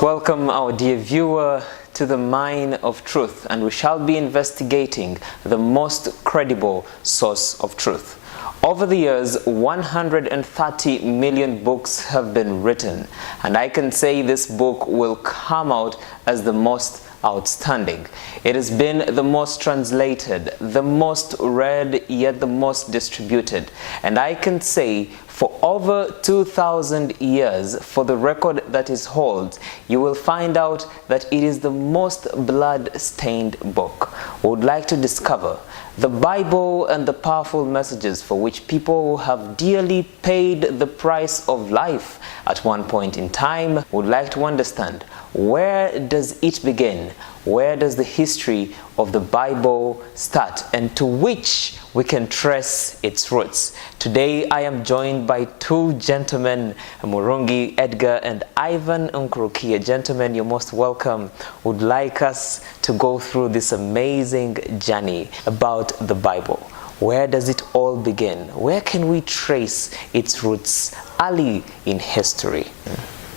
Welcome, our dear viewer, to the Mine of Truth, and we shall be investigating the most credible source of truth. Over the years, 130 million books have been written, and I can say this book will come out as the most outstanding. It has been the most translated, the most read, yet the most distributed. And I can say for over 2,000 years, for the record that it holds, you will find out that it is the most blood-stained book. We would like to discover the Bible and the powerful messages for which people have dearly paid the price of life at one point in time. We would like to understand, where does it begin? Where does the history of the Bible start, and to which we can trace its roots? Today I am joined by two gentlemen, Murungi Edgar and Ivan Nkurukia. Gentlemen, you're most welcome. Would like us to go through this amazing journey about the Bible. Where does it all begin? Where can we trace its roots early in history?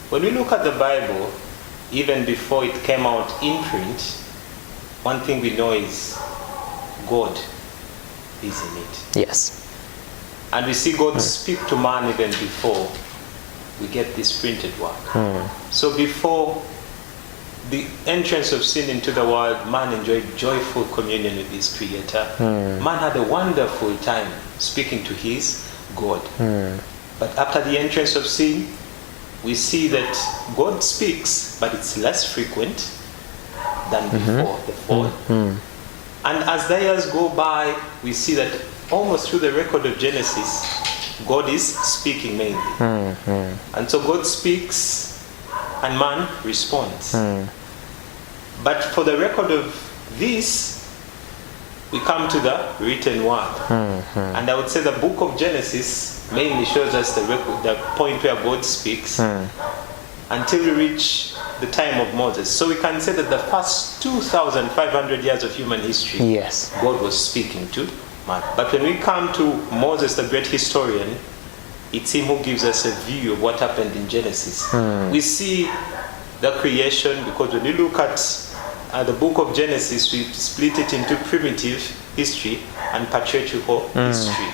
When we look at the Bible, even before it came out in print, one thing we know is God is in it. Yes. And we see God speak to man even before we get this printed word. So before the entrance of sin into the world, man enjoyed joyful communion with his Creator. Man had a wonderful time speaking to his God. But after the entrance of sin, we see that God speaks, but it's less frequent than before the fall. And as the years go by, we see that almost through the record of Genesis, God is speaking mainly. And so God speaks and man responds. But for the record of this, we come to the written word. And I would say the book of Genesis mainly shows us the point where God speaks until we reach the time of Moses. So we can say that the first 2,500 years of human history, Yes. God was speaking to man. But when we come to Moses, the great historian, it's him who gives us a view of what happened in Genesis. We see the creation, because when you look at the book of Genesis, we split it into primitive history and patriarchal history.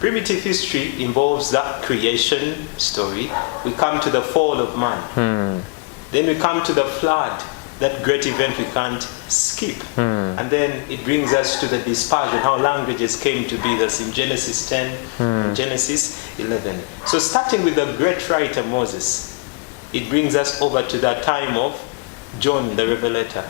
Primitive history involves the creation story. We come to the fall of man. Then we come to the flood, that great event we can't skip. And then it brings us to the dispersion, how languages came to be. That's in Genesis 10 and Genesis 11. So starting with the great writer Moses, it brings us over to the time of John the Revelator,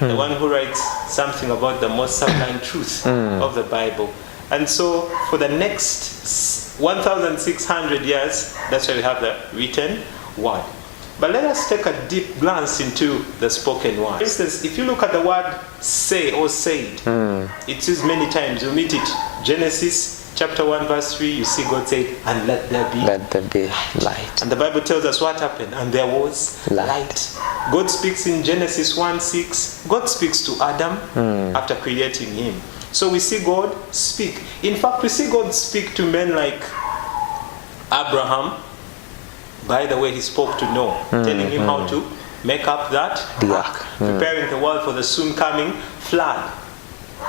the one who writes something about the most sublime truth of the Bible. And so for the next 1,600 years, that's why we have the written word. But let us take a deep glance into the spoken word. For instance, if you look at the word say or said, it's used many times. You meet it Genesis chapter 1 verse 3, you see God said, and let there be light. And the Bible tells us what happened, and there was light. God speaks in Genesis 1:6. God speaks to Adam after creating him. So we see God speak. In fact, we see God speak to men like Abraham. By the way, he spoke to Noah, telling him how to make up that ark, preparing the world for the soon coming flood.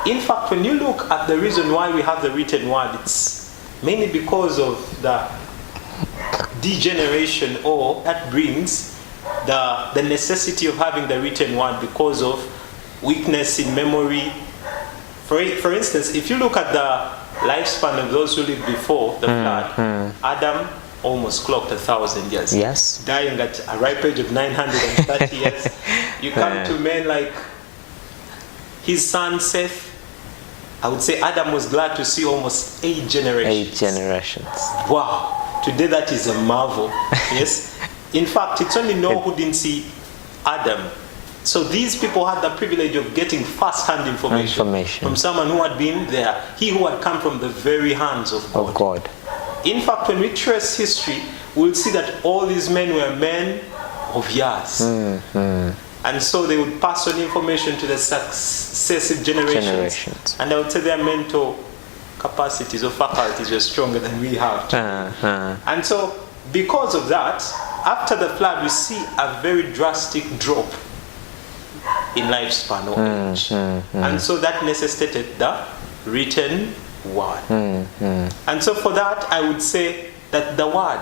In fact, when you look at the reason why we have the written word, it's mainly because of the degeneration, or that brings the necessity of having the written word because of weakness in memory. For instance, if you look at the lifespan of those who lived before the flood, Adam almost clocked 1,000 years. Yes. Dying at a ripe age of 930 years. You come to men like his son Seth. I would say Adam was glad to see almost 8 generations. 8 generations. Wow. Today that is a marvel. Yes. In fact, it's only Noah who didn't see Adam. So these people had the privilege of getting first-hand information from someone who had been there. He who had come from the very hands of God. In fact, when we trace history, we'll see that all these men were men of years. And so they would pass on information to the successive generations. And I would say their mental capacities or faculties were stronger than we have today. And so because of that, after the flood, we see a very drastic drop in lifespan or age. And so that necessitated the written word. And so for that, I would say that the word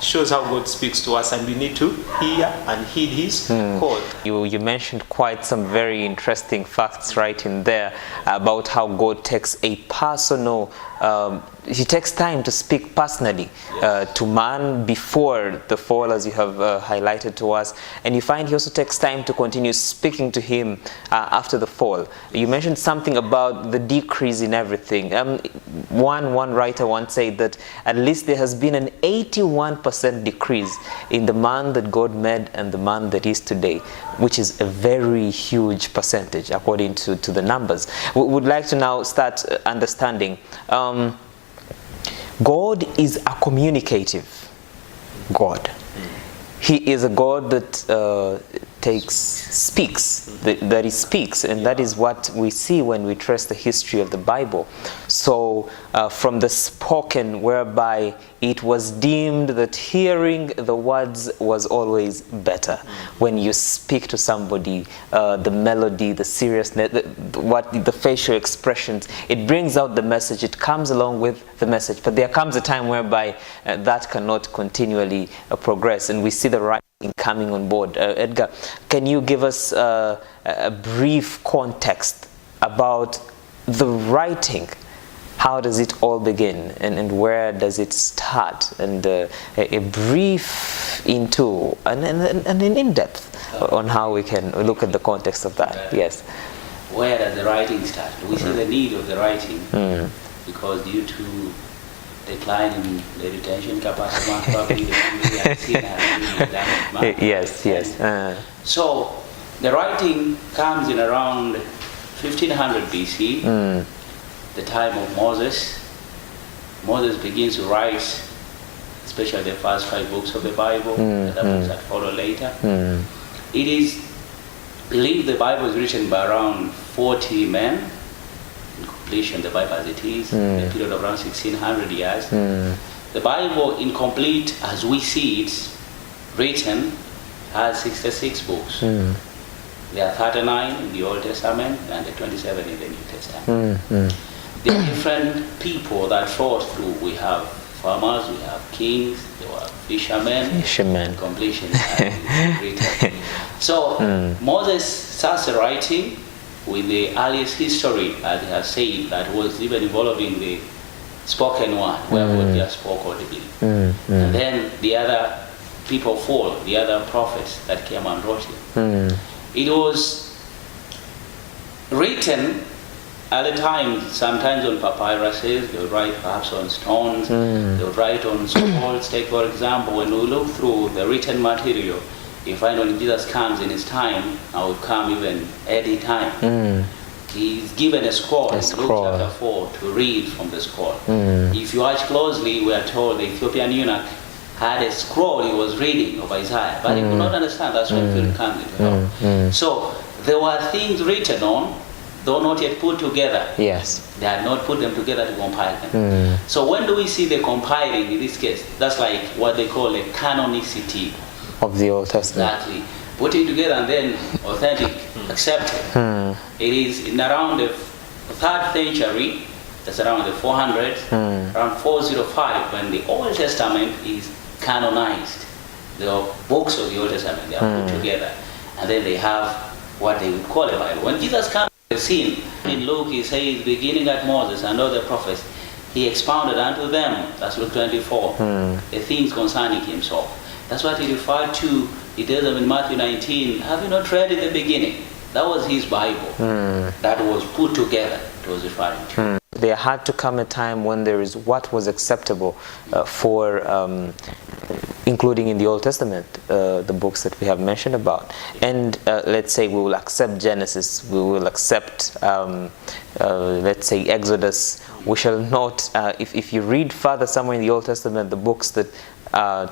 shows how God speaks to us, and we need to hear and heed his call. You mentioned quite some very interesting facts right in there about how God takes a personal, he takes time to speak personally to man before the fall, as you have highlighted to us, and you find he also takes time to continue speaking to him after the fall. You mentioned something about the decrease in everything. One writer once said that at least there has been an 81% decrease in the man that God made and the man that is today, which is a very huge percentage according to the numbers. We would like to now start understanding. God is a communicative God. He is a God that speaks, that he speaks, and that is what we see when we trace the history of the Bible. So from the spoken, whereby it was deemed that hearing the words was always better. When you speak to somebody, the melody, the seriousness, the facial expressions, it brings out the message, it comes along with the message. But there comes a time whereby that cannot continually progress, and we see the writing coming on board. Edgar, can you give us a brief context about the writing? How does it all begin, and where does it start? And a brief into and an in-depth on how we can look at the context of that. Yes. Where does the writing start? We see the need of the writing because due to decline in the retention capacity, probably the memory has seen Yes. So the writing comes in around 1500 BC. The time of Moses. Moses begins to write, especially the first 5 books of the Bible, the other books that follow later. It is believed the Bible is written by around 40 men. In completion, the Bible as it is, a period of around 1600 years. The Bible, incomplete as we see it, written, has 66 books. There are 39 in the Old Testament and the 27 in the New Testament. There are different people that fought through. We have farmers, we have kings, there were fishermen. Completion. So Moses starts writing with the earliest history, as he has said, that was even involving the spoken word, where God just spoke audibly. And then the other people followed, the other prophets that came and wrote it. It was written at the time, sometimes on papyruses, they would write perhaps on stones, they would write on scrolls. Take for example, when we look through the written material, you find when Jesus comes in his time, and will come even any time, he's given a scroll in Luke chapter 4 to read from the scroll. If you watch closely, we are told the Ethiopian eunuch had a scroll he was reading of Isaiah, but he could not understand. That's when Philip comes into help. So there were things written on, though not yet put together. Yes. They had not put them together to compile them. So when do we see the compiling in this case? That's like what they call a canonicity of the Old Testament. Exactly. Putting together and then authentic, accepted. It is in around the 3rd century, that's around the 400s, around 405, when the Old Testament is canonized. The books of the Old Testament, they are put together. And then they have what they would call a Bible. When Jesus comes to the scene, in Luke he says, beginning at Moses and all the prophets, he expounded unto them, that's Luke 24, the things concerning himself. That's what he referred to. He tells them in Matthew 19, have you not read in the beginning? That was his Bible that was put together, it was referring to. There had to come a time when there is what was acceptable for including in the Old Testament, the books that we have mentioned about. And let's say we will accept Genesis, we will accept, let's say, Exodus. We shall not, if you read further somewhere in the Old Testament, the books that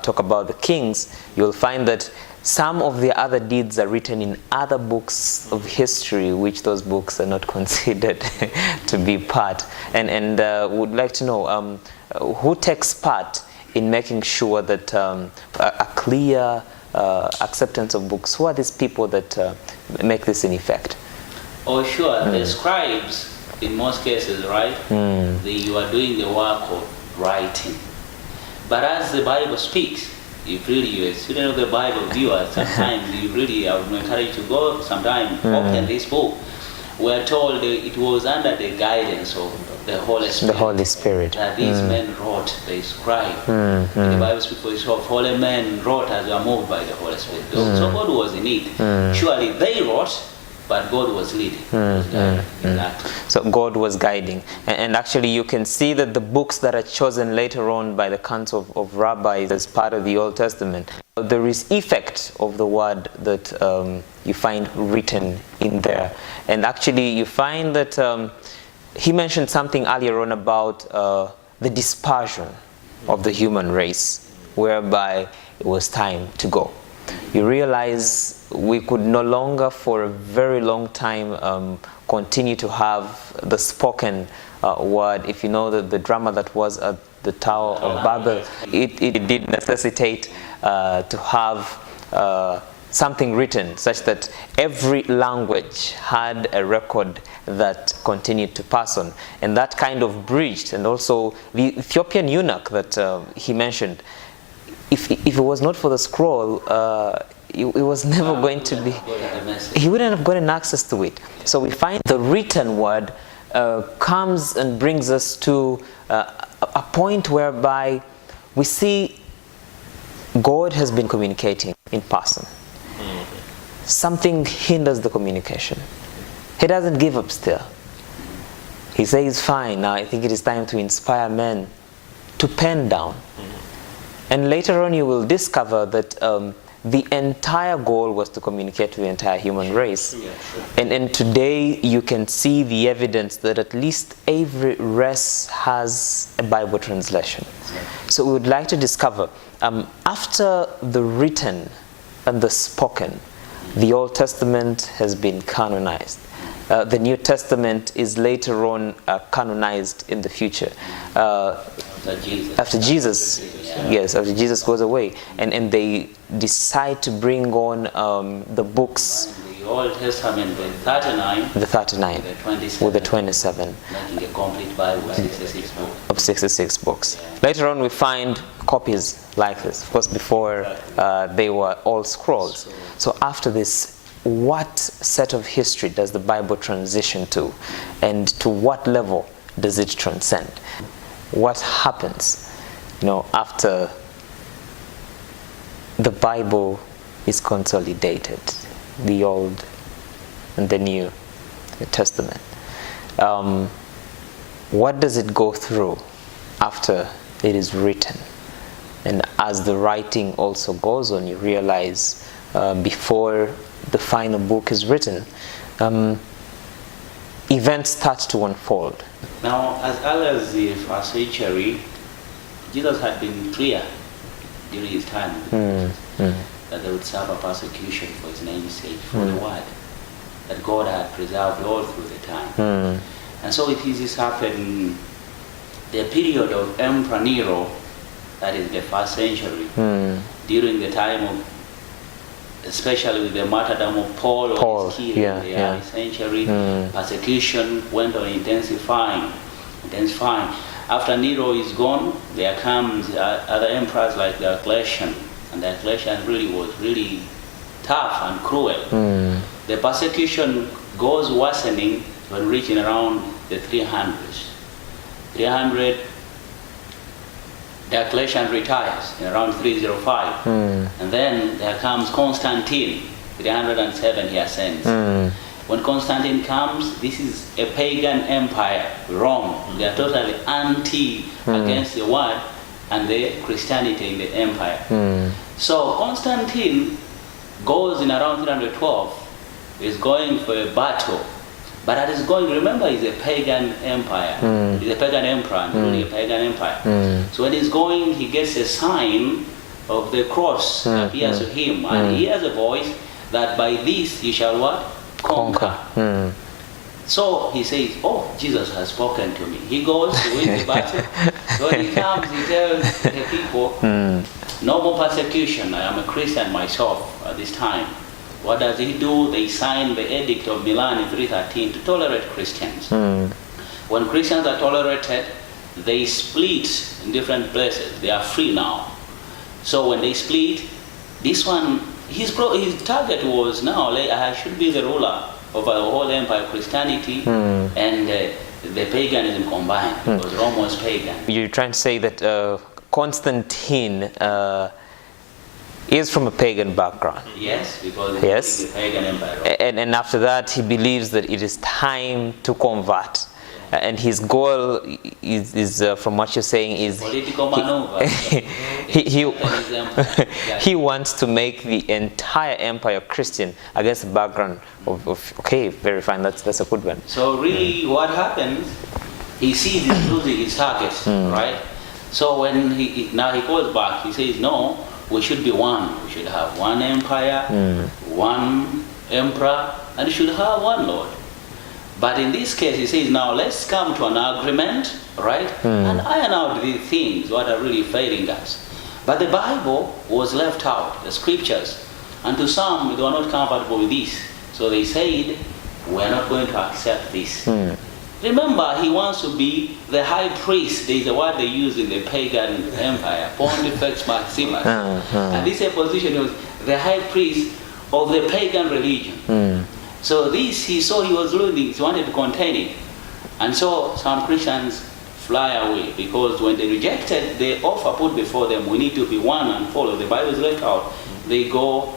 talk about the kings, you'll find that some of the other deeds are written in other books of history, which those books are not considered to be part. And would like to know who takes part in making sure that a clear acceptance of books? Who are these people that make this in effect? Oh, sure. The scribes, in most cases, right? You are doing the work of writing. But as the Bible speaks, if really you're a student of the Bible viewer, sometimes you really, I would encourage you to go sometime, open this book. We're told it was under the guidance of the Holy Spirit. The Holy Spirit. That these men wrote, they scribed. The Bible speaks for itself. Holy men wrote as they were moved by the Holy Spirit. So God was in it. Surely they wrote, but God was leading. Exactly. So God was guiding. And actually you can see that the books that are chosen later on by the council of rabbis as part of the Old Testament, there is effect of the word that you find written in there. And actually you find that he mentioned something earlier on about the dispersion of the human race, whereby it was time to go. You realize we could no longer for a very long time continue to have the spoken word. If you know the drama that was at the Tower of Babel, it did necessitate to have something written such that every language had a record that continued to pass on. And that kind of bridged. And also the Ethiopian eunuch that he mentioned, if it was not for the scroll, it was never going to be, he wouldn't have gotten access to it. So we find the written word comes and brings us to a point whereby we see God has been communicating in person. Something hinders the communication. He doesn't give up still. He says, fine, now I think it is time to inspire men to pen down. And later on you will discover that the entire goal was to communicate to the entire human race. Yeah, sure. And today you can see the evidence that at least every race has a Bible translation. Yeah. So we would like to discover, after the written and the spoken, the Old Testament has been canonized. The New Testament is later on canonized in the future. After Jesus, yes, after Jesus goes away, and they decide to bring on the books. The Old Testament, the 39, the 39, with the 27, making a complete Bible of 66 books. Of 66 books. Yeah. Later on, we find copies like this. Of course, before they were all scrolls. So after this, what set of history does the Bible transition to, and to what level does it transcend? What happens, after the Bible is consolidated, the Old and the New Testament? What does it go through after it is written? And as the writing also goes on, you realize before the final book is written, events start to unfold. Now, as early as the first century, Jesus had been clear during his time that they would suffer persecution for his name's sake, for the word that God had preserved all through the time. And so this happened the period of Emperor Nero, that is the first century, during the time of, especially with the martyrdom of Paul, was killed in the early century, persecution went on intensifying. After Nero is gone, there comes other emperors like Diocletian, and Diocletian was really tough and cruel. The persecution goes worsening when reaching around the 300s. 300, Diocletian retires in around 305. And then there comes Constantine, 307 he ascends. When Constantine comes, this is a pagan empire, Rome. They are totally against the word and the Christianity in the empire. So Constantine goes in around 312, is going for a battle. But as he's going, remember, he's a pagan empire. He's a pagan emperor, really a pagan empire. So when he's going, he gets a sign of the cross appears to him, and he hears a voice that by this you shall what? Conquer. So he says, oh, Jesus has spoken to me. He goes to win the battle. So when he comes, he tells the people, no more persecution. I am a Christian myself at this time. What does he do? They sign the Edict of Milan in 313 to tolerate Christians. When Christians are tolerated, they split in different places. They are free now. So when they split, this one, his target was now, I should be the ruler over the whole empire, Christianity and the paganism combined, because Rome was pagan. You're trying to say that Constantine is from a pagan background. Yes, because yes. it's a pagan empire. And after that, he believes that it is time to convert. And his goal is from what you're saying, is political maneuver. he wants to make the entire empire Christian against the background of okay, very fine, that's a good one. So really what happens, he sees he's losing his target, right? So when he goes back, he says, no, we should be one. We should have one empire, one emperor, and we should have one Lord. But in this case, he says, now let's come to an agreement, right? And iron out these things, what are really failing us. But the Bible was left out, the scriptures. And to some, they were not comfortable with this. So they said, we're not going to accept this. Remember, he wants to be the high priest. There's a word they use in the pagan empire, Pontifex Maximus. And this position was the high priest of the pagan religion. So this, he saw he was losing, he wanted to contain it. And so some Christians fly away, because when they rejected the offer put before them, we need to be one and follow, the Bible is left out, they go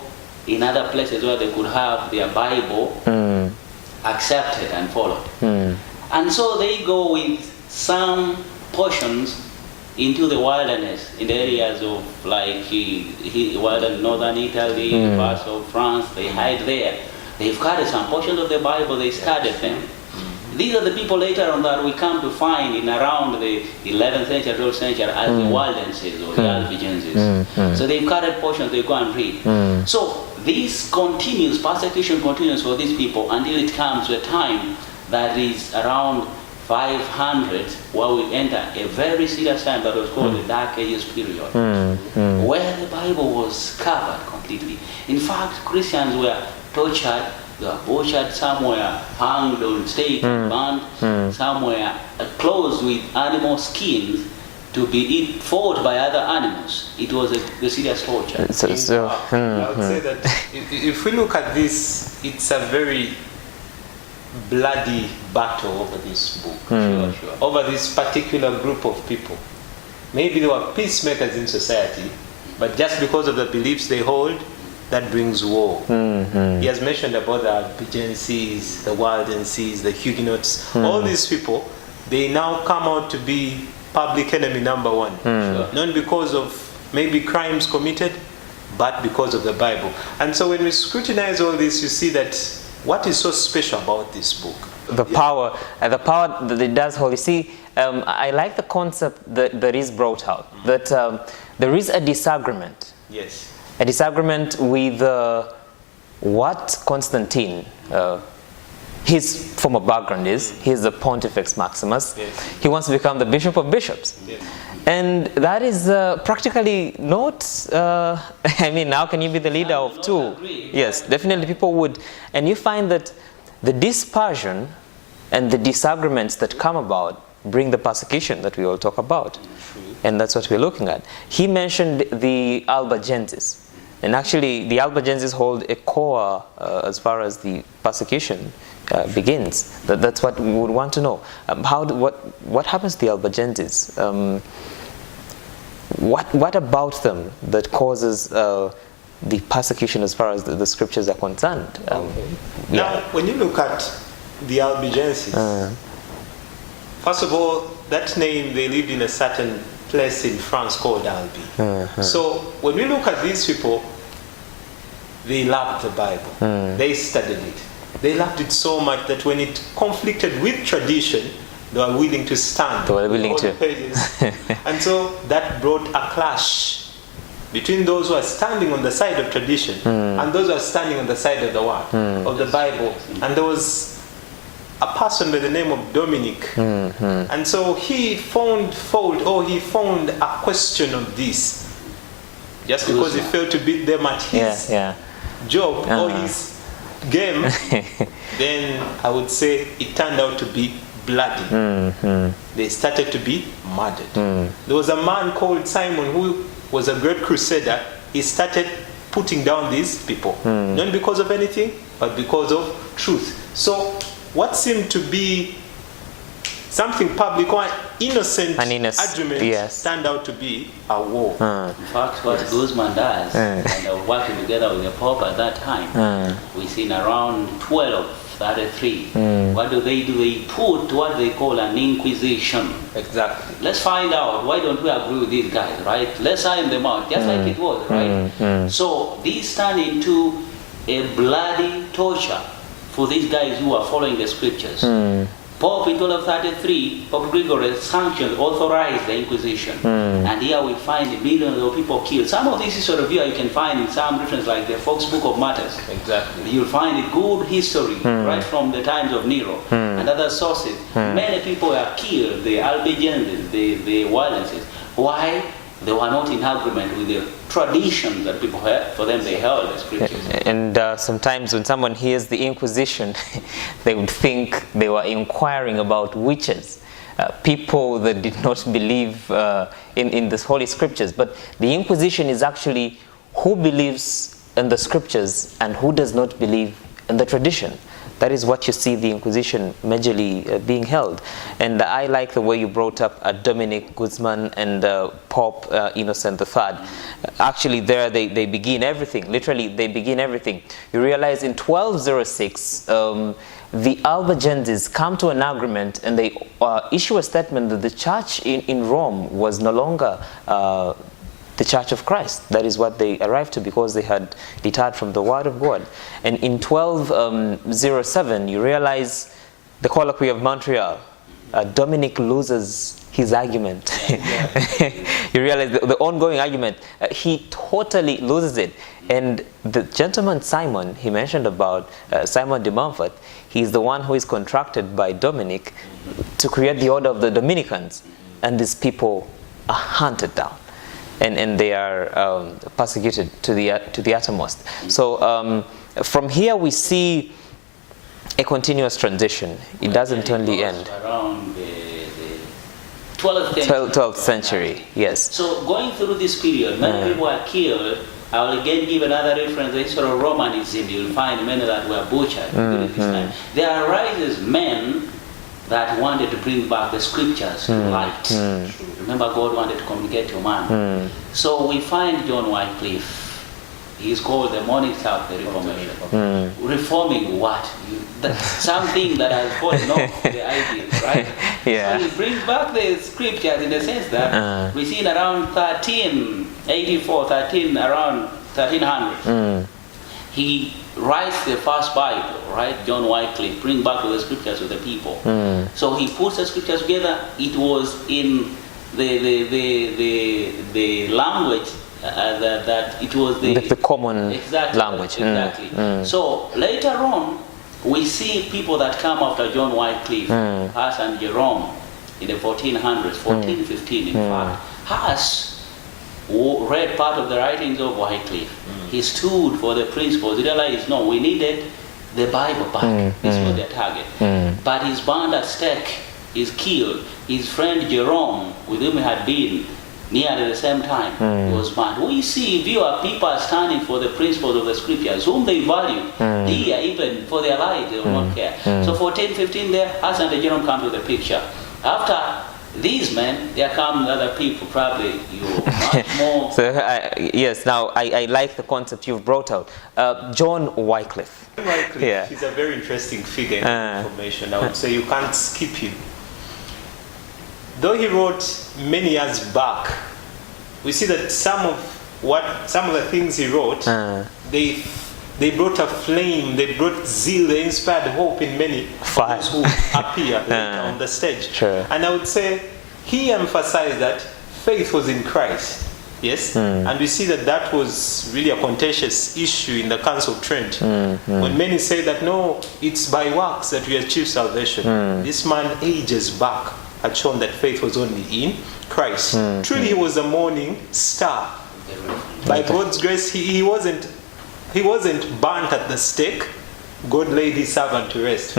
in other places where they could have their Bible accepted and followed. And so they go with some portions into the wilderness, in the areas of like northern Italy, parts of France, they hide there. They've carried some portions of the Bible, they studied them. These are the people later on that we come to find in around the 11th century, 12th century as the Waldenses or the Albigenses. So they've carried portions, they go and read. So this continues, persecution continues for these people until it comes to a time that is around 500, where we enter a very serious time that was called the Dark Ages period, where the Bible was covered completely. In fact, Christians were tortured, they were butchered, some were hanged on stake, burned, some were clothed with animal skins to be fought by other animals. It was a serious torture. I would say that if we look at this, it's a very bloody battle over this book, over this particular group of people. Maybe they were peacemakers in society, but just because of the beliefs they hold, that brings war. He has mentioned about the Albigenses, the Waldenses, the Huguenots. All these people, they now come out to be public enemy number one. Not because of maybe crimes committed, but because of the Bible. And so when we scrutinize all this, you see that what is so special about this book? The power that it does hold. You see, I like the concept that is brought out, that there is a disagreement. Yes. A disagreement with what Constantine, his former background is. He's the Pontifex Maximus. Yes. He wants to become the Bishop of Bishops. Yes. And that is practically not, I mean, how can you be the leader of two? Yes, definitely people would. And you find that the dispersion and the disagreements that come about bring the persecution that we all talk about. And that's what we're looking at. He mentioned the Albigenses. And actually, the Albigenses hold a core as far as the persecution begins. That's what we would want to know. What happens to the Albigenses? What about them that causes the persecution as far as the scriptures are concerned? Now, when you look at the Albigenses, first of all, that name, they lived in a certain place in France called Albi. So when we look at these people, they loved the Bible. They studied it. They loved it so much that when it conflicted with tradition, they were willing to stand. They were willing to. Pages. And so that brought a clash between those who are standing on the side of tradition and those who are standing on the side of the word, of the Bible. And there was a person by the name of Dominic. And so he found fault, or he found a question on this. Just because he failed to beat them at his job or his game, then I would say it turned out to be bloody. They started to be murdered. There was a man called Simon who was a great crusader. He started putting down these people, not because of anything, but because of truth. So what seemed to be something public or innocent argument turned out to be a war. In fact, what Guzman does, and working together with the Pope at that time, we see in around 1233, what do? They put what they call an inquisition. Exactly. Let's find out, why don't we agree with these guys, right? Let's iron them out, just like it was, right? So these turned into a bloody torture for these guys who are following the scriptures. Pope in 1233, Pope Gregory sanctioned, authorized the Inquisition. And here we find millions of people killed. Some of this sort of view you can find in some reference like the Fox Book of Martyrs. Exactly. You'll find a good history right from the times of Nero and other sources. Many people were killed, the Albigenses, the Waldenses. Why? They were not in agreement with the tradition that people had. For them, they held the scriptures. And sometimes when someone hears the Inquisition, they would think they were inquiring about witches, people that did not believe in the Holy Scriptures. But the Inquisition is actually who believes in the Scriptures and who does not believe in the tradition. That is what you see the Inquisition majorly being held. And I like the way you brought up Dominic Guzman and Pope Innocent III. Actually, there they begin everything. Literally, they begin everything. You realize in 1206, the Albigenses come to an agreement and they issue a statement that the church in Rome was no longer the Church of Christ. That is what they arrived to, because they had deterred from the Word of God. And in 1207, you realize the colloquy of Montreal. Dominic loses his argument. You realize the ongoing argument, he totally loses it. And the gentleman Simon, he mentioned about Simon de Montfort, he's the one who is contracted by Dominic to create the order of the Dominicans. And these people are hunted down. And they are persecuted to the uttermost. So from here we see a continuous transition. It doesn't only end. Around the 12th century, yes. So going through this period, many people were killed. I will again give another reference, the history of Romanism. You'll find many that were butchered during this time. There arises men that wanted to bring back the scriptures to light. Remember, God wanted to communicate to man. So we find John Wycliffe. He's called the Morning Star of the Reformation. Reforming what? Something that has fallen off the idea, right? So he brings back the scriptures in the sense that we see in around 1384, around 1300. He writes the first Bible, right? John Wycliffe, bring back the scriptures to the people. So he puts the scriptures together. It was in the language that it was the common language. Exactly. So later on, we see people that come after John Wycliffe, Huss and Jerome, in the 1400s, 1415 in fact. Huss who read part of the writings of Wycliffe. He stood for the principles. He realized, no, we needed the Bible back. This was their target. But he's bound at stake. He's killed. His friend Jerome, with whom he had been nearly the same time, was burned. We see viewer people standing for the principles of the scriptures, whom they value, dear, even for their lives, they will not care. So 1415 there, Huss and Jerome come to the picture. After these men, there come other people, probably much more. So, yes, now I like the concept you've brought out. John Wycliffe. Wycliffe, he's a very interesting figure in information. I would say you can't skip him. Though he wrote many years back, we see that some of the things he wrote, they brought a flame, they brought zeal, they inspired hope in many of those who appear later on the stage. Sure. And I would say he emphasized that faith was in Christ. Yes, and we see that that was really a contentious issue in the Council of Trent. When many say that no, it's by works that we achieve salvation. This man ages back had shown that faith was only in Christ. Truly, he was a morning star. By God's grace, he wasn't burnt at the stake. God laid his servant to rest.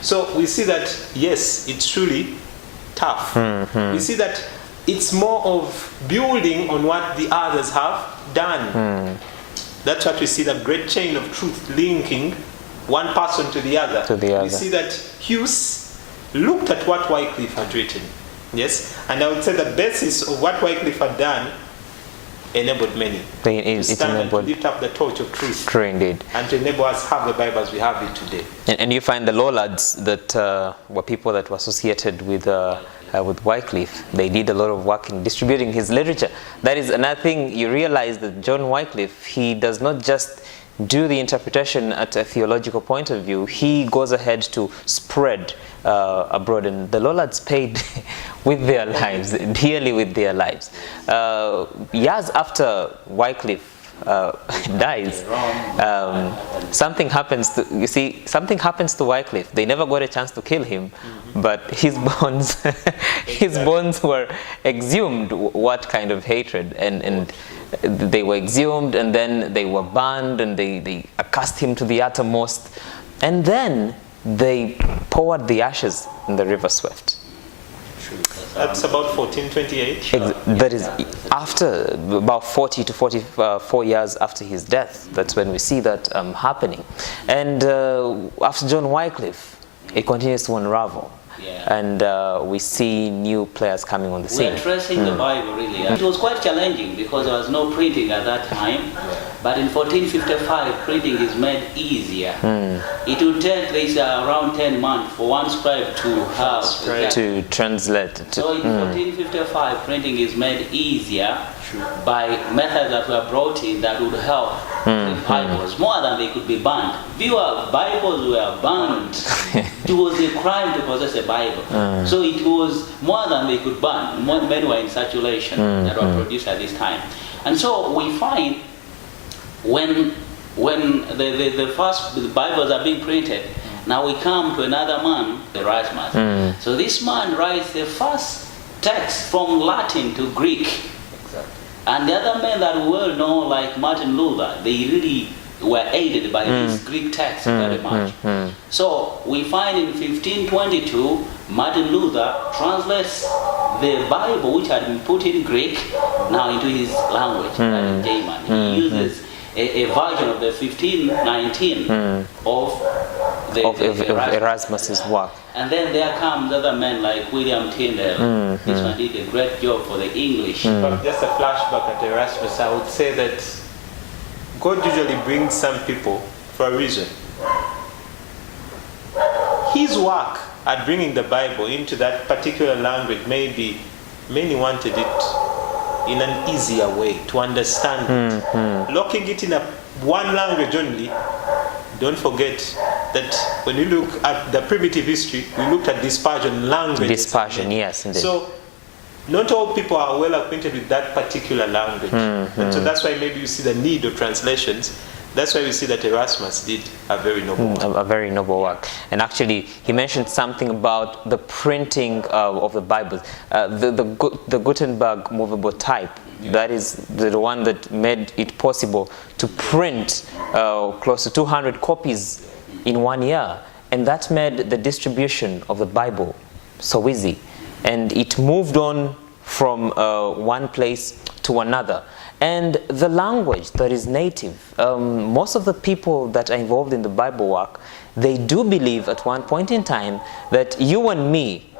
So we see that yes, it's truly tough. We see that it's more of building on what the others have done. That's what we see, the great chain of truth linking one person to the other. We see that Hughes looked at what Wycliffe had written. Yes, and I would say the basis of what Wycliffe had done enabled many to stand and to lift up the torch of truth. True indeed. And to enable us to have the Bible as we have it today. And you find the Lollards that were people that were associated with Wycliffe. They did a lot of work in distributing his literature. That is another thing you realize, that John Wycliffe, he does not just do the interpretation at a theological point of view. He goes ahead to spread abroad, and the Lollards paid with their lives, dearly with their lives. Years after Wycliffe dies, something happens to Wycliffe. They never got a chance to kill him, but his bones his bones were exhumed. What kind of hatred, and they were exhumed, and then they were burned, and they cast him to the uttermost, and then they poured the ashes in the river Swift. That's about 1428. That is after about 40 to 44 years after his death. That's when we see that happening. And after John Wycliffe, it continues to unravel. And we see new players coming on the scene. We are tracing the Bible, really. It was quite challenging because there was no printing at that time. But in 1455, printing is made easier. It will take this around 10 months for one scribe to have to translate. So in 1455, printing is made easier by methods that were brought in that would help the Bibles more than they could be burned. Bibles were burned. It was a crime to possess a Bible. So it was more than they could burn. Many were in circulation that were produced at this time. And so we find when the first Bibles are being printed, now we come to another man, Erasmus. So this man writes the first text from Latin to Greek. And the other men that we well know, like Martin Luther, they really were aided by this Greek text very much. So we find in 1522, Martin Luther translates the Bible, which had been put in Greek, now into his language, in German. He uses a version of the 1519 of Erasmus's work. And then there comes other men like William Tyndale. This one did a great job for the English. But just a flashback at Erasmus, I would say that God usually brings some people for a reason. His work at bringing the Bible into that particular language, maybe many wanted it in an easier way to understand it. Locking it in one language only, don't forget that when you look at the primitive history, we looked at dispersion language. Dispersion, yes, indeed. So not all people are well acquainted with that particular language. And so that's why maybe you see the need of translations. That's why we see that Erasmus did a very noble work. A very noble work. And actually, he mentioned something about the printing of the Bible. The Gutenberg movable type, that is the one that made it possible to print close to 200 copies in 1 year. And that made the distribution of the Bible so easy. And it moved on from one place to another. And the language that is native, most of the people that are involved in the Bible work, they do believe at one point in time that you and me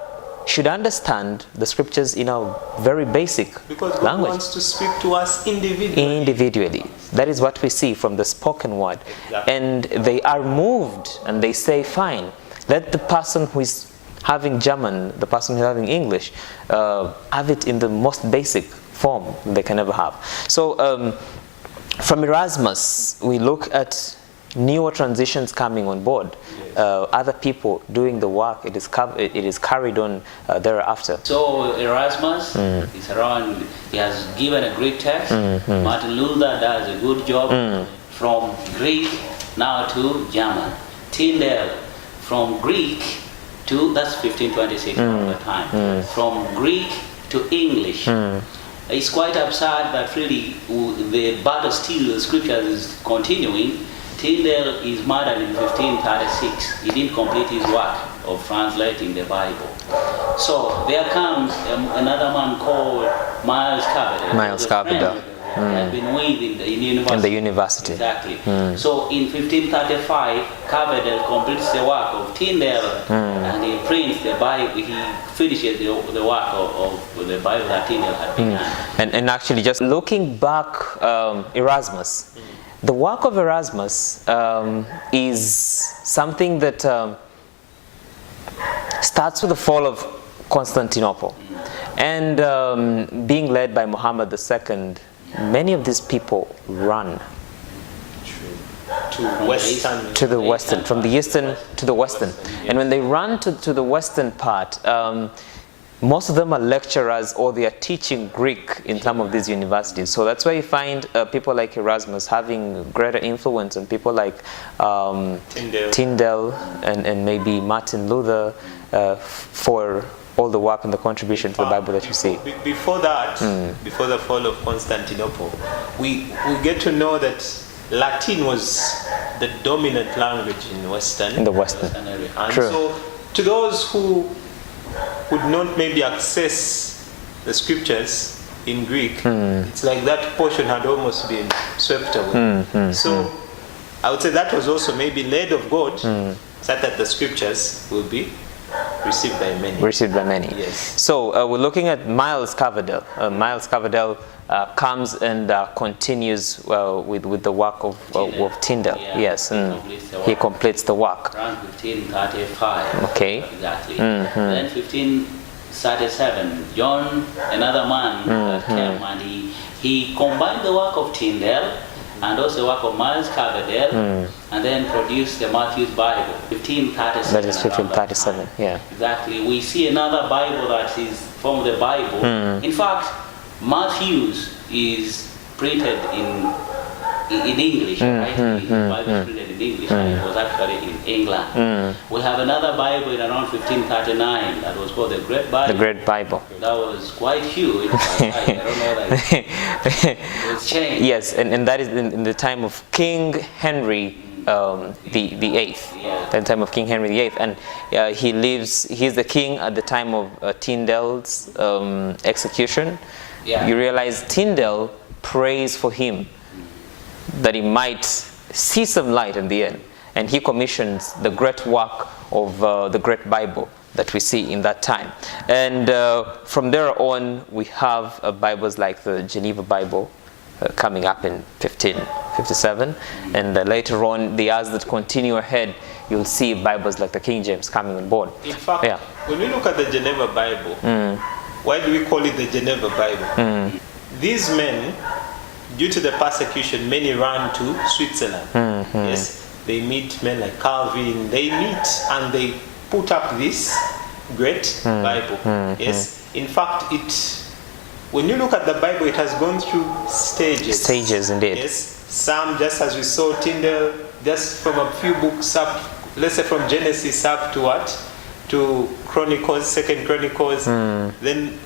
should understand the scriptures in a very basic because God language. wants to speak to us individually. That is what we see from the spoken word. Exactly. And they are moved and they say, fine, let the person who is having German, the person who is having English, have it in the most basic form they can ever have. So from Erasmus, we look at newer transitions coming on board. Other people doing the work, it is carried on thereafter. So Erasmus is around, he has given a great text. Martin Luther does a good job from Greek now to German. Tyndale from Greek to, that's 1526 the time, from Greek to English. It's quite absurd that really the battle still, the scriptures is continuing. Tyndale is murdered in 1536. He didn't complete his work of translating the Bible. So there comes another man called Miles Coverdale. Miles Coverdale. He has been with in the university. Exactly. So in 1535, Coverdale completes the work of Tyndale and he prints the Bible. He finishes the work of the Bible that Tyndale had begun. And actually, just looking back, Erasmus, the work of Erasmus is something that starts with the fall of Constantinople and being led by Muhammad II. Many of these people run to the western, from the eastern to the western. And when they run to the western part, most of them are lecturers or they are teaching Greek in some of these universities. So that's why you find people like Erasmus having greater influence on people like Tyndale and maybe Martin Luther for all the work and the contribution to the Bible that you see. Before that, before the fall of Constantinople, we get to know that Latin was the dominant language in the Western area. And True. so to those who would not maybe access the scriptures in Greek, it's like that portion had almost been swept away. So I would say that was also maybe led of God, so that the scriptures will be received by many. Received by many. Yes. So we're looking at Miles Coverdale. Miles Coverdale comes and continues with the work of Tyndale. Yeah, yes, he completes the work. Around 1535. Okay. Exactly. Then 1537, John, another man, came and he combined the work of Tyndale and also the work of Miles Coverdale, and then produced the Matthew's Bible, 1537. That is 1537, yeah. Exactly. We see another Bible that is from the Bible. In fact, Matthew's is printed in English, right? The Bible is printed in English, and it was actually in England. We have another Bible in around 1539 that was called the Great Bible. The Great Bible. That was quite huge. I don't know that it was changed. Yes, and that is in the time of King Henry the Eighth. Yeah. The time of King Henry VIII, and he's the king at the time of Tyndale's execution. Yeah. You realize Tyndale prays for him that he might see some light in the end, and he commissions the great work of the Great Bible that we see in that time. And from there on, we have Bibles like the Geneva Bible coming up in 1557, and later on, the years that continue ahead, you'll see Bibles like the King James coming on board. In fact, when we look at the Geneva Bible, why do we call it the Geneva Bible? These men, due to the persecution, many ran to Switzerland. Yes, they meet men like Calvin. They meet and they put up this great Bible. Yes, in fact, when you look at the Bible, it has gone through stages. Stages, indeed. Yes, some just as we saw Tyndale, just from a few books up, let's say from Genesis up to what? To Chronicles, Second Chronicles, then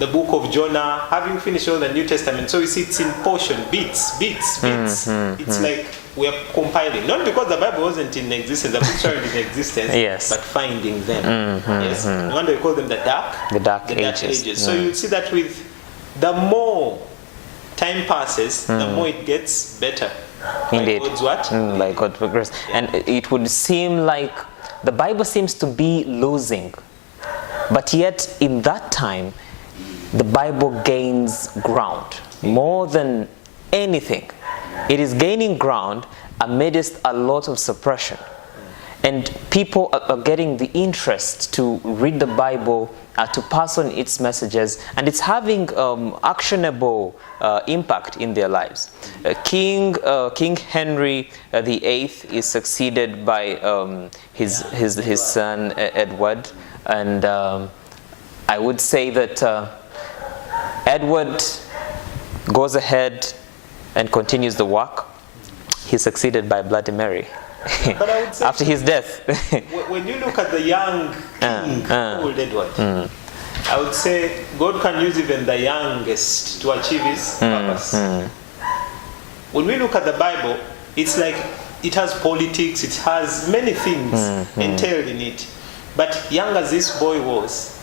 the book of Jonah, having finished all the New Testament. So you see it's in portion, bits. It's like we are compiling. Not because the Bible wasn't in existence, the books are in existence, yes, but finding them. Yes. No wonder we call them the dark ages. So you see that with the more time passes, the more it gets better. Indeed. By God's what? By God's grace. And it would seem like the Bible seems to be losing. But yet, in that time, the Bible gains ground. More than anything, it is gaining ground amidst a lot of suppression. And people are getting the interest to read the Bible to pass on its messages, and it's having actionable impact in their lives. King Henry VIII is succeeded by his son Edward, and I would say that Edward goes ahead and continues the work. He's succeeded by Bloody Mary. But I would say after his death. when you look at the young king called Edward, I would say God can use even the youngest to achieve his purpose. When we look at the Bible, it's like it has politics, it has many things entailed in it. But young as this boy was,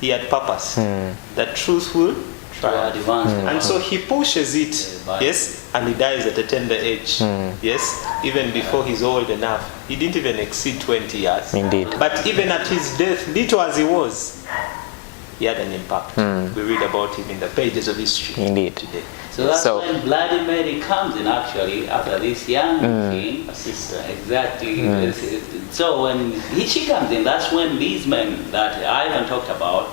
he had purpose. That truth will triumph. And so he pushes it, yes, and he dies at a tender age. Yes, even before he's old enough. He didn't even exceed 20 years. Indeed. But even at his death, little as he was, he had an impact. We read about him in the pages of history. Indeed. Today. So that's when Bloody Mary comes in, actually, after this young king. Sister. Exactly. So when she comes in, that's when these men that Ivan talked about,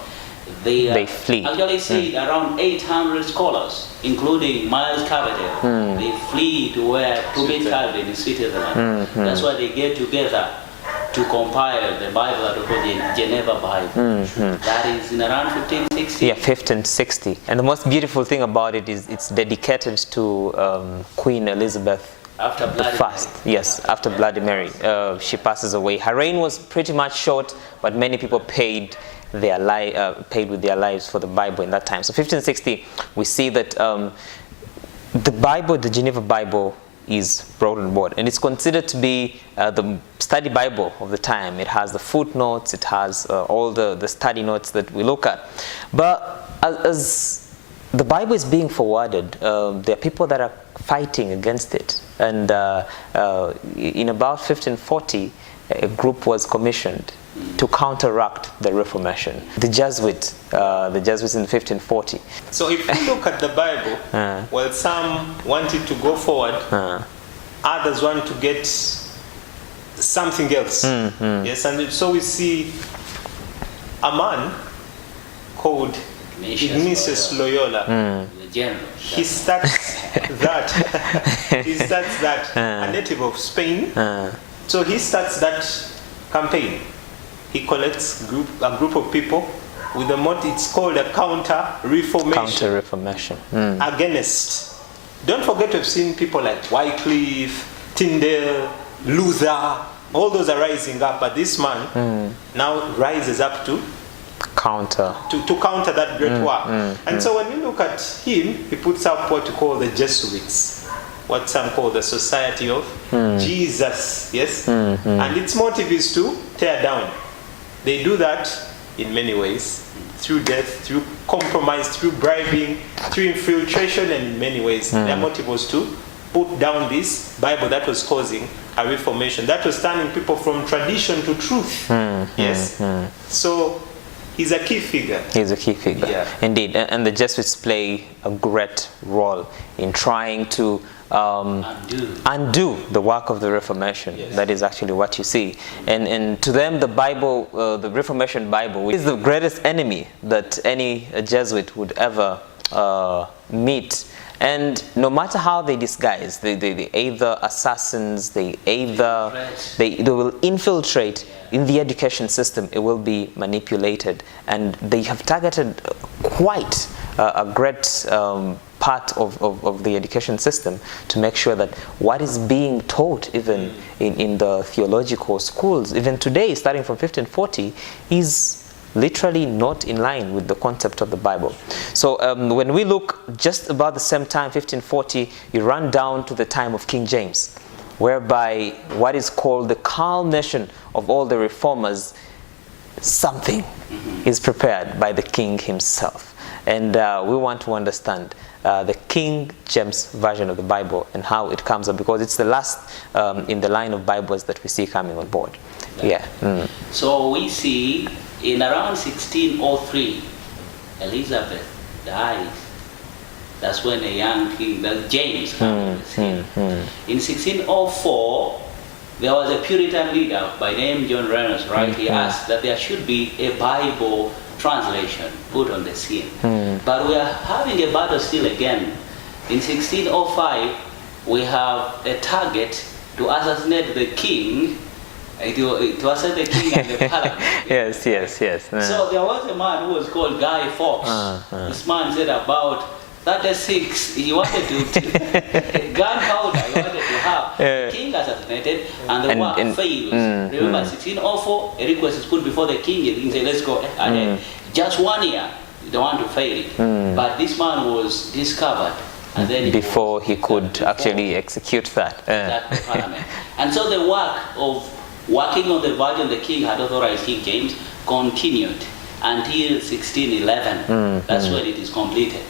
they flee. Actually see around 800 scholars, including Miles Cavendale, they flee to where to be Calvin in Switzerland. That's why they get together to compile the Bible that we call the Geneva Bible. That is in around 1560. Yeah, 1560. And the most beautiful thing about it is it's dedicated to Queen Elizabeth after the First. Yes, after Bloody Mary. She passes away. Her reign was pretty much short, but many people paid with their lives for the Bible in that time. So 1560, we see that the Bible, the Geneva Bible, is brought on board, and it's considered to be the study Bible of the time. It has the footnotes, it has all the study notes that we look at. But as the Bible is being forwarded, there are people that are fighting against it. And in about 1540, a group was commissioned to counteract the Reformation. The Jesuits in 1540. So if you look at the Bible, well, some wanted to go forward, others want to get something else. Yes, and so we see a man called Ignatius Loyola. He starts that. A native of Spain. So he starts that campaign. He collects a group of people with a motto. It's called a counter-reformation. Counter-reformation. Against. Don't forget we've seen people like Wycliffe, Tyndale, Luther. All those are rising up, but this man now rises up to counter that great work. And so when you look at him, he puts up what we call the Jesuits, what some call the Society of Jesus. Yes, and its motive is to tear down. They do that in many ways, through death, through compromise, through bribing, through infiltration, and in many ways. Their motive was to put down this Bible that was causing a reformation, that was turning people from tradition to truth. Yes. So he's a key figure. He's a key figure, yeah. Indeed. And the Jesuits play a great role in trying to undo the work of the Reformation. Yes. That is actually what you see. And to them, the Bible, the Reformation Bible, is the greatest enemy that any Jesuit would ever meet. And no matter how they disguise, they either assassins, they will infiltrate in the education system. It will be manipulated, and they have targeted quite a great part of the education system to make sure that what is being taught even in the theological schools, even today, starting from 1540, is literally not in line with the concept of the Bible. So when we look just about the same time, 1540, you run down to the time of King James, whereby what is called the culmination of all the reformers, something is prepared by the king himself. And we want to understand the King James version of the Bible and how it comes up, because it's the last in the line of Bibles that we see coming on board. Yeah. So we see in around 1603, Elizabeth dies. That's when a young king, James, comes. In 1604, there was a Puritan leader by name John Reynolds, right? He asked that there should be a Bible translation put on the scene. But we are having a battle still again. In 1605, we have a target to assassinate the king, to assassinate the king and the parliament. Yes. So there was a man who was called Guy Fawkes. This man said about 36, he wanted to gunpowder, he wanted to have the king assassinated, and the work fails. Remember, 1604, a request is put before the king, and he said, let's go ahead. Just 1 year, they want to fail it. But this man was discovered. And then before he could actually execute that. Parliament. And so the work of working on the version the king had authorized King James continued until 1611. That's when it is completed.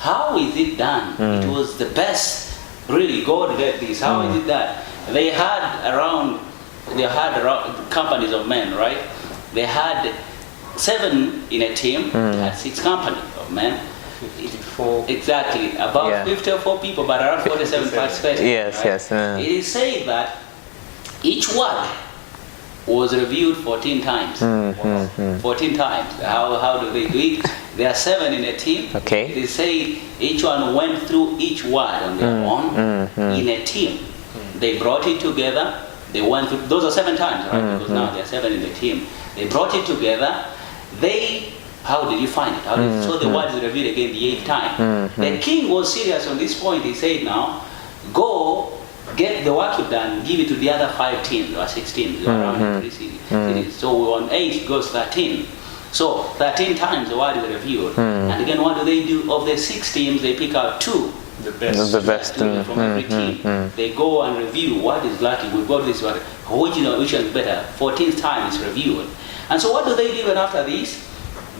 How is it done? It was the best. Really, God did this. How is it done? They had around companies of men, right? They had 7 in a team. They had 6 companies of men. 54. Exactly, about 54 people, but around 47 participated. Yes. It is said that each word was reviewed 14 times. 14 times. How do they do it? There are 7 in a team. Okay. It is said each one went through each word on their own in a team. They brought it together. They went through. Those are 7 times, right? Because now there are 7 in the team. They brought it together. How did you find it? So the word is reviewed again the 8th time. The king was serious on this point. He said, now, go get the work you've done, give it to the other 5 teams, or 6 teams, around 3 cities. So on 8 it goes 13. So 13 times the word is reviewed. And again, what do they do? Of the 6 teams, they pick out 2. The best. Two from every team. They go and review what is lacking. We've got this one. Which one is better? 14th time is reviewed. And so what do they do? And after this?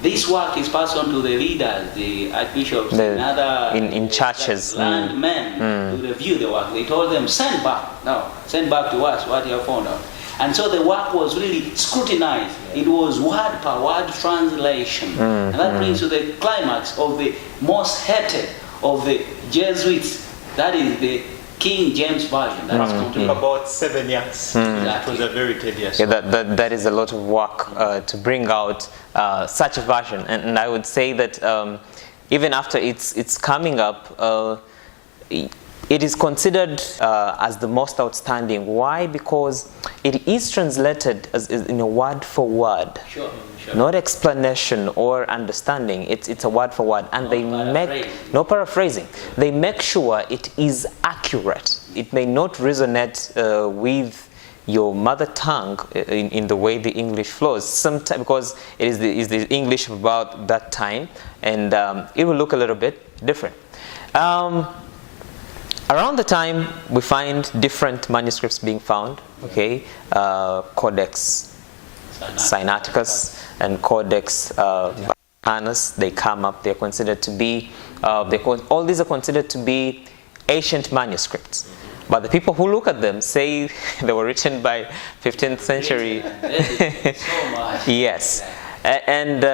This work is passed on to the leaders, the archbishops, and other in churches, landmen to review the work. They told them, send back to us what you have found out. And so the work was really scrutinized. It was word per word translation. And that brings to the climax of the most hated of the Jesuits. That is the King James Version. That was complete. About 7 years. It was a very tedious. Yeah, that is a lot of work to bring out such a version, and I would say that even after it's coming up, it is considered as the most outstanding. Why? Because it is translated as in a word for word. Sure. Not explanation or understanding. It's a word for word, and no paraphrasing. They make sure it is accurate. It may not resonate with your mother tongue in the way the English flows. Sometimes because it is the English of about that time, and it will look a little bit different. Around the time we find different manuscripts being found. Okay, Codex Sinaiticus and Codex Vaticanus, they come up. They're considered to be all these are considered to be ancient manuscripts, but the people who look at them say they were written by 15th century. Yes, and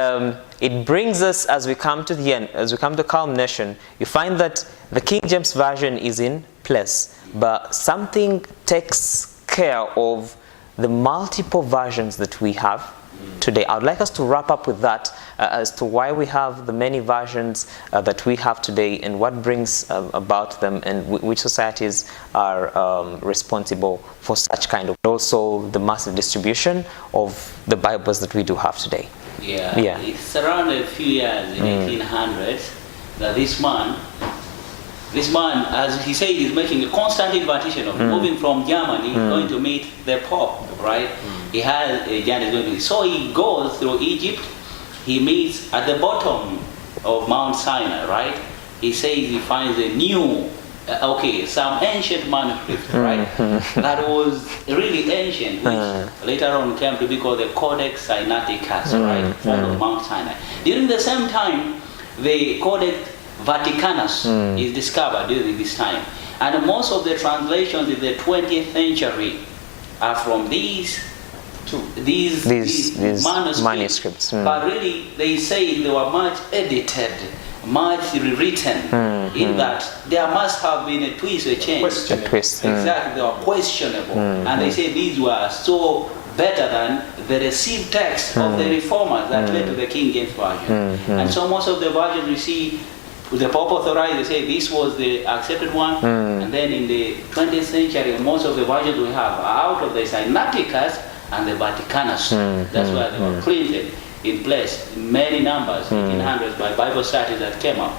it brings us, as we come to the end, as we come to culmination, you find that the King James Version is in place, but something takes care of the multiple versions that we have today. I would like us to wrap up with that as to why we have the many versions that we have today, and what brings about them, and which societies are responsible for such kind of, also the massive distribution of the Bibles that we do have today. Yeah. It's around a few years in 1800s that this man, as he said, is making a constant invitation of moving from Germany, going to meet the Pope, right? He has a journey going to. So he goes through Egypt. He meets at the bottom of Mount Sinai, right? He says he finds a new, some ancient manuscript, right? That was really ancient, which later on came to be called the Codex Sinaiticus, right? Formed of Mount Sinai. During the same time, the Codex Vaticanus is discovered during this time, and most of the translations in the 20th century are from these manuscripts. But really, they say they were much edited, much rewritten, in that there must have been a twist, a change. A twist. Exactly, they were questionable, and they say these were so better than the received text of the reformers that led to the King James Version. And so most of the versions we see, the Pope authorized, they say this was the accepted one. And then in the 20th century, most of the versions we have are out of the Sinaiticus and the Vaticanus. That's why they were printed in place in many numbers, 1800s, by Bible studies that came up.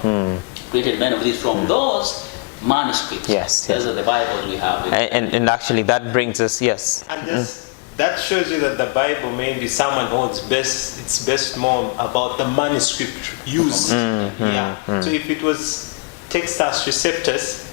Printed many of these from those manuscripts. Yes, Those are the Bibles we have. And actually that brings us, yes. And just, that shows you that the Bible, maybe someone holds it's best more about the manuscript used. Yeah. So if it was Textus Receptus,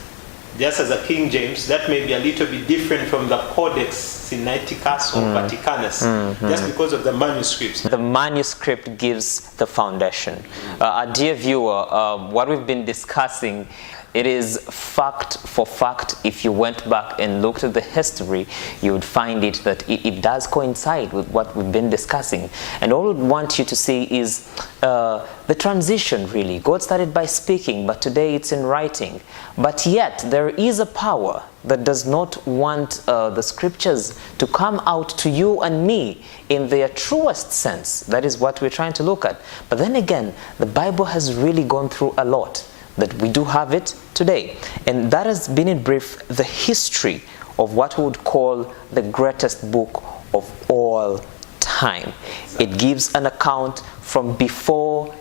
just as a King James, that may be a little bit different from the Codex Sinaiticus or Vaticanus, just because of the manuscripts. The manuscript gives the foundation. Our dear viewer, what we've been discussing, it is fact for fact. If you went back and looked at the history, you would find it that it does coincide with what we've been discussing. And all we want you to see is the transition, really. God started by speaking, but today it's in writing. But yet, there is a power that does not want the scriptures to come out to you and me in their truest sense. That is what we're trying to look at. But then again, the Bible has really gone through a lot, that we do have it today. And that has been, in brief, the history of what we would call the greatest book of all time. It gives an account from before,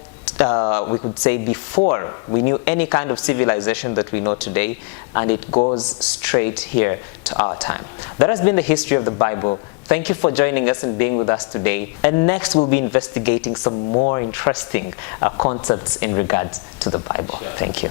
we could say before we knew any kind of civilization that we know today, and it goes straight here to our time. That has been the history of the Bible. Thank you for joining us and being with us today. And next we'll be investigating some more interesting concepts in regards to the Bible. Thank you.